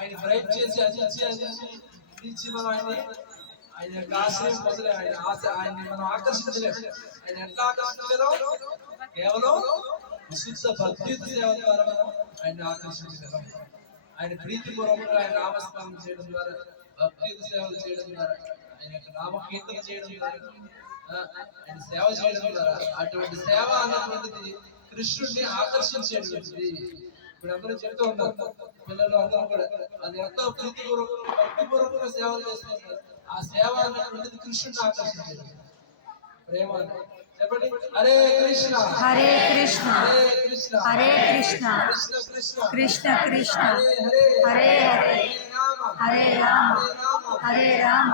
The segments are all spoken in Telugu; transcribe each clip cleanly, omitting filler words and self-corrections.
ఆయన బ్రైట్ చేసి అందించి మనం ఆయన యొక్క ఆశ్రయం పొందలే, ఆయన్ని మనం ఆకర్షించలేము. ఆయన ఎట్లా ఆకర్షించలేము? కేవలం విశుద్ధ భక్తియుత సేవ ద్వారా మనం ఆయన్ని ఆకర్షించగలం. ఆయన ప్రీతిపూర్వకంగా ఆయన నామస్మరణ చేయడం ద్వారా, భక్తియుత సేవలు చేయడం ద్వారా, ఆయన యొక్క నామకీర్తన చేయడం ద్వారా, ఆయన సేవ చేయడం ద్వారా, అటువంటి సేవ అన్నటువంటిది కృష్ణుడిని ఆకర్షించేటువంటిది. ఇప్పుడు అందరూ చెప్తూ ఉంటారు, పిల్లలు అందరూ కూడా అది ఎంతో భక్తిపూర్వకంగా సేవలు చేస్తున్నారు. ఆ సేవ అన్నటువంటిది కృష్ణుడిని ఆకర్షించేది. ప్రేమ చెప్పండి, హరే కృష్ణ హరే కృష్ణ హరే కృష్ణ హరే కృష్ణ కృష్ణ కృష్ణ కృష్ణ కృష్ణ హరే హరే హరే హరే హరే రామ హరే రామ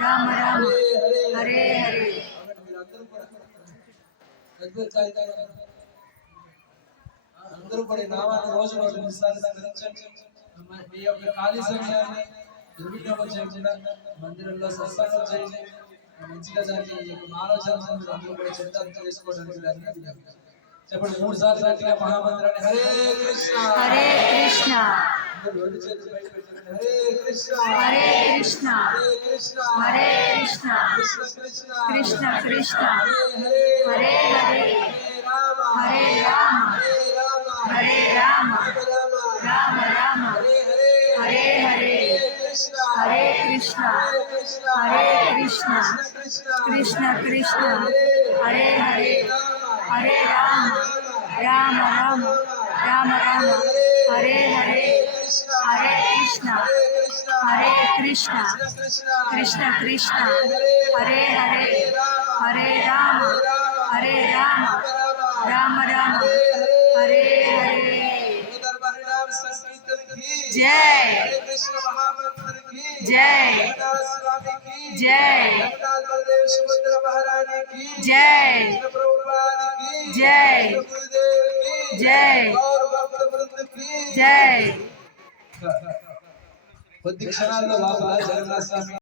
రామ రామ హరే హరే. అందరూ కూడా నామాన్ని రోజు రోజు స్మరించండి. మీ యొక్క ఖాళీ సమయాన్ని దుర్వినియోగం చేయకుండా మందిరంలో సత్సంగం చేయండి. మంచిగా దాన్ని మానవ జన్మను అందరూ కూడా చిత్తం చేసుకోవడానికి చెప్పండి. 3 సార్లు గట్టిగా మహామంత్రాన్ని హరే కృష్ణ హరే కృష్ణ రెండు చేతులు బయట పెట్టండి. హరే కృష్ణ హరే కృష్ణ హరే కృష్ణ హరే కృష్ణ కృష్ణ కృష్ణ కృష్ణ కృష్ణ హరే హరే హరే హరే హరే రామ హరే రామ హరే రామ రామ రామ హరే హరే హరే హరే కృష్ణ హరే కృష్ణ హరే కృష్ణ కృష్ణ కృష్ణ హరే హరే హరే రామ రామ రామ రామ రామ హరే హరే హరే కృష్ణ హరే కృష్ణ కృష్ణ కృష్ణ హరే హరే హరే రామ హరే రామ రామ రామ హరే హరే. జై జై జై జై జై జై జై. కొద్ది క్షణాల్లో లోపల జగన్నాథ స్వామి